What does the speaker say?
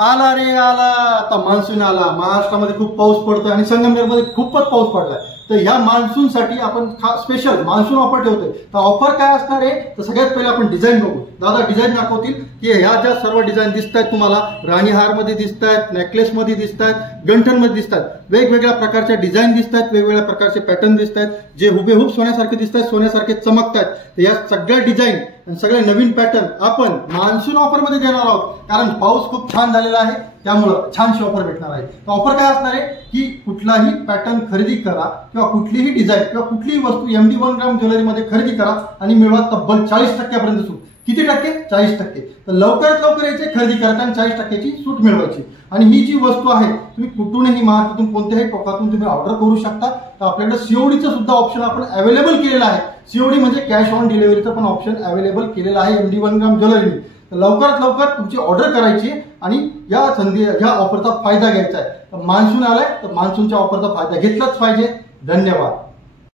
आला रे आला, आता मान्सून आला. महाराष्ट्रामध्ये खूप पाऊस पडतोय आणि संगमनेरमध्ये खूपच पाऊस पडलाय. तर ह्या मान्सूनसाठी आपण स्पेशल मान्सून ऑफर ठेवतोय. तर ऑफर काय असणार आहे, तर सगळ्यात पहिले आपण डिझाईन बघू. दादा डिझाईन दाखवतील की ह्या ज्या सर्व डिझाईन दिसत आहेत तुम्हाला, राणीहार मध्ये दिसत आहेत, नेकलेस मध्ये दिसत आहेत, गंठन मध्ये दिसत आहेत, वेगवेगळ्या प्रकारच्या डिझाईन दिसत आहेत, वेगवेगळ्या प्रकारचे पॅटर्न दिसत आहेत, जे हुबेहूब सोन्यासारखे दिसत आहेत, सोन्यासारखे चमकत आहेत. तर या सगळ्या डिझाईन आणि सगळे नवीन पॅटर्न आपण मान्सून ऑफर मध्ये देणार आहोत. कारण पाऊस खूप छान झालेला आहे, त्यामुळं छानशी ऑफर भेटणार आहे. तर ऑफर काय असणार आहे की कुठलाही पॅटर्न खरेदी करा किंवा कुठलीही डिझाईन किंवा कुठलीही वस्तू MD 1 ग्राम ज्वेलरीमध्ये खरेदी करा आणि मिळवा तब्बल 40% सूट. किती टक्के? 40%. तर लवकरात लवकर यायचे, खरेदी करता आणि 40%ची सूट मिळवायची. आणि ही जी वस्तू आहे तुम्ही कुठूनही महाराष्ट्रातून कोणत्याही टोकातून तुम्ही ऑर्डर करू शकता. तर आपल्याकडे सीओडीचं सुद्धा ऑप्शन आपण अवेलेबल केलेलं आहे. सीओडी म्हणजे कॅश ऑन डिलिव्हरीचं पण ऑप्शन अवेलेबल केलेलं आहे MD 1 ग्राम ज्वेलरी. तर लवकरात लवकर तुमची ऑर्डर करायची आणि या ऑफरचा फायदा घ्यायचा आहे. तर मान्सून आलाय तर मान्सूनच्या ऑफरचा फायदा घेतलाच पाहिजे. धन्यवाद.